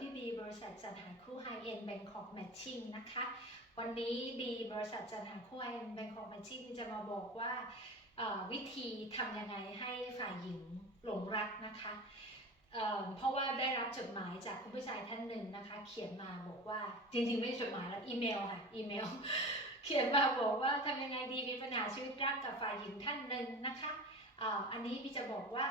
พี่บีบริษัทจัดหาคู่ High End Bangkok Matching นะคะ วันนี้บีบริษัทจัดหาคู่ High End Bangkok Matching จะมาบอกว่าวิธีทำยังไงให้ฝ่ายหญิงหลงรักนะคะเเพราะว่าได้รับจดหมายจากคุณผู้ชายท่านหนึ่งนะคะ เขียนมาบอกว่าจริงๆไม่ใช่จดหมายแล้วอีเมลค่ะอีเมล เขียนมาบอกว่าทำยังไงดีมีปัญหาชีวิตรักกับฝ่ายหญิงท่านหนึ่งนะคะออันนี้พี่จะบอกว่า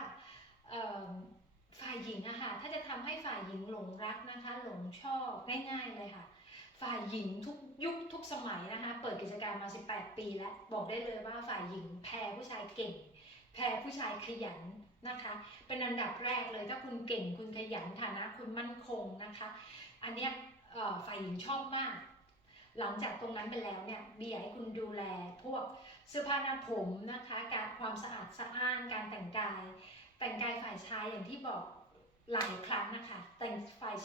ฝ่ายหญิงอะค่ะถ้าจะทำให้ฝ่าย หญิงหลงรักนะคะ หลงชอบง่ายๆเลยค่ะ ฝ่ายหญิงทุกยุคทุกสมัยนะคะ เปิดกิจการมา 18 ปีแล้ว บอกได้เลยว่าฝ่ายหญิงแพ้ผู้ชายเก่ง แพ้ผู้ชายขยันนะคะ เป็นอันดับแรกเลยถ้าคุณเก่งคุณขยันฐานะ คุณมั่นคงนะคะ อันเนี้ยฝ่ายหญิงชอบมากหลังจากตรงนั้นไปแล้วเนี่ยบีอยากให้คุณดูแลพวกเสื้อผ้าหน้าผมนะคะ การความสะอาดสะอ้านการแต่งกาย แต่งกายฝ่ายชายอย่างที่บอกหลายครั้งนะคะ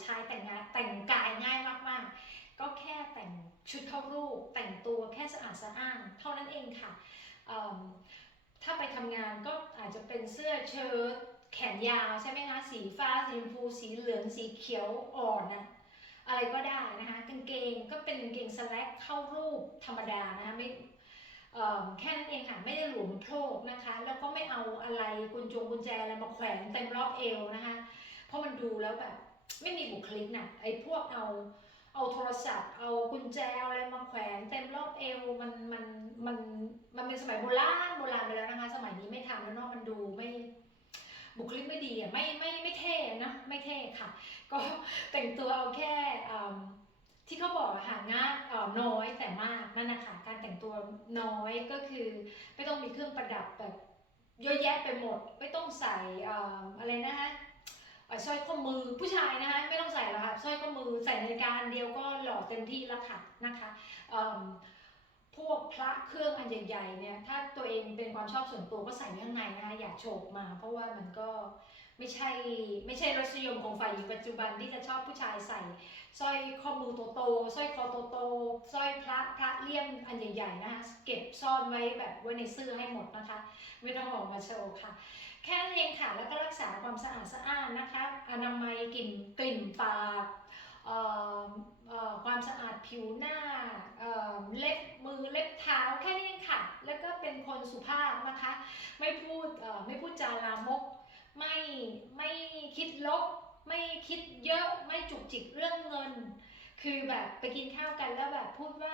ชายแต่งงานแต่งกายง่ายมากๆ ก็แค่แต่งชุดเข้ารูป แต่งตัวแค่สะอาดสะอ้านเท่านั้นเองค่ะ ถ้าไปทำงานก็อาจจะเป็นเสื้อเชิ้ตแขนยาวใช่ไหมคะ สีฟ้า สีชมพู สีเหลือง สีเขียวอ่อนนะอะไรก็ได้นะคะกางเกงก็เป็นกางเกงสแลกเข้ารูปธรรมดานะคะไม่แค่นั้นเองค่ะไม่ได้หลวมโพกนะคะ แล้วก็ไม่เอาอะไรกุญจงกุญแจอะไรมาแขวนเต็มรอบเอวนะคะ เพราะมันดูแล้วแบบ ไม่มีบุคลิกนะไอ้พวกเอาเอาโทรศัพท์ เอากุญแจเอาอะไรมาแขวนเต็มรอบเอวมันมันมันมันเป็นสมัยโบราณโบราณไปแล้วนะคะ สมัยนี้ไม่ทำแล้วเนาะมันดูไม่บุคลิกไม่ดีอะไม่ไม่ไม่เท่นะไม่เท่ค่ะ ก็แต่งตัวเอาแค่ที่เขาบอกอะค่ะงายเอ่อน้อยแต่มากนั่นนะคะการแต่งตัวน้อยก็คือไม่ต้องมีเครื่องประดับแบบเยอะแยะไปหมด ไม่ต้องใส่ออะไรนะคะ สร้อยข้อมือผู้ชายนะคะไม่ต้องใส่หรอกค่ะสร้อยข้อมือใส่นาฬิการเดียวก็หล่อเต็มที่แล้วค่ะนะคะพวกพระเครื่องอันใหญ่ๆเนี่ยถ้าตัวเองเป็นความชอบส่วนตัวก็ใส่ข้างในนะคะอย่าโฉบมา เพราะว่ามันก็ ไม่ใช่ไม่ใช่รสนิยมของฝ่ายหญิงปัจจุบันที่จะชอบผู้ชายใส่สร้อยข้อมือโตๆสร้อยคอโตๆสร้อยพระพระเลี่ยมอันใหญ่ๆนะคะเก็บซ่อนไว้แบบไว้ในเสื้อให้หมดนะคะ ไม่ต้องออกมาโชว์ค่ะ แค่นั้นเองค่ะแล้วก็รักษาความสะอาดสะอ้านนะคะอนามัยกลิ่นกลิ่นปากเอ่อความสะอาดผิวหน้าเอ่อเล็บมือเล็บเท้าแค่นี้เองค่ะ แล้วก็เป็นคนสุภาพนะคะ ไม่พูดเอ่อไม่พูดจาลามก ไม่ไม่คิดลบ ไม่คิดเยอะไม่จุกจิกเรื่องเงิน คือแบบไปกินข้าวกันแล้วแบบพูดว่า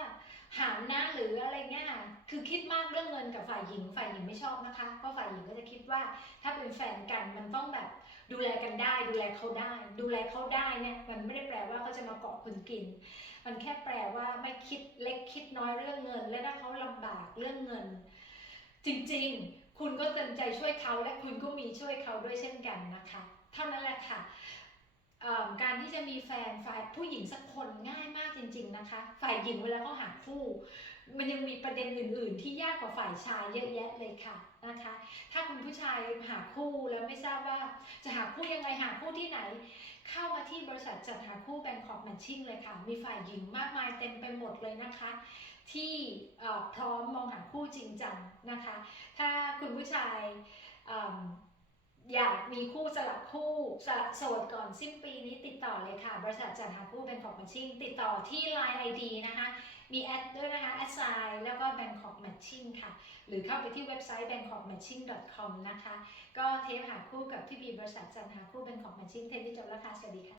หารนะหรืออะไรเงี้ยค่ะคือคิดมากเรื่องเงินกับฝ่ายหญิง ฝ่ายหญิงไม่ชอบนะคะเพราะฝ่ายหญิงก็จะคิดว่าถ้าเป็นแฟนกันมันต้องแบบดูแลกันได้ ดูแลเขาได้ ดูแลเขาได้เนี่ยมันไม่ได้แปลว่าเขาจะมาเกาะคุณกิน มันแค่แปลว่าไม่คิดเล็กคิดน้อยเรื่องเงิน และถ้าเขาลำบากเรื่องเงิน จริงๆ คุณก็เต็มใจช่วยเขาและคุณก็มีช่วยเขาด้วยเช่นกันนะคะ เท่านั้นแหละค่ะการที่จะมีแฟนฝ่ายผู้หญิงสักคนง่ายมากจริง ๆนะคะ ฝ่ายหญิงเวลาเขาหาคู่ มันยังมีประเด็นอื่น ๆ ที่ยากกว่าฝ่ายชายเยอะแยะเลยค่ะนะคะ ถ้าคุณผู้ชายหาคู่แล้วไม่ทราบว่าจะหาคู่ยังไงหาคู่ที่ไหน เข้ามาที่บริษัทจัดหาคู่ Bangkok Matching เลยค่ะ มีฝ่ายหญิงมากมายเต็มไปหมดเลยนะคะ ที่พร้อมมองหาคู่จริงจังนะคะ ถ้าคุณผู้ชายอยากมีคู่สลับคู่สละโสดก่อนสิ้นปีนี้ติดต่อเลยค่ะ บริษัทจัดหาคู่ Bangkok Matching ติดต่อที่ Line ID นะคะ มีแอดด้วยนะคะแอดไซน์แล้วก็ Bangkok Matching ค่ะ หรือเข้าไปที่เว็บไซต์ bangkokmatching.com นะคะ ก็เทปหาคู่กับพี่บีบริษัทจันหาคู่ Bangkok Matching เทปที่จบแล้วค่ะสวัสดีค่ะ